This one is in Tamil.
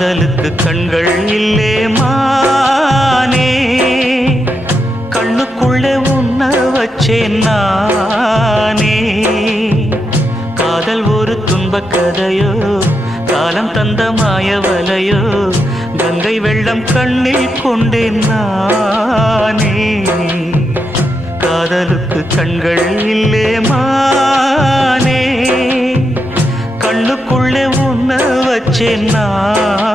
காதலுக்கு கண்கள் இல்லே மானே, கண்ணுக்குள்ளே உன்ன வச்சேன் நானே. காதல் ஒரு துன்பக் கதையோ, காலம் தந்த மாயவலையோ, கங்கை வெள்ளம் கண்ணில் கொண்டேன் நானே. காதலுக்கு கண்கள் இல்லே மானே, கண்ணுக்குள்ளே உன்ன வச்சேன் நான்.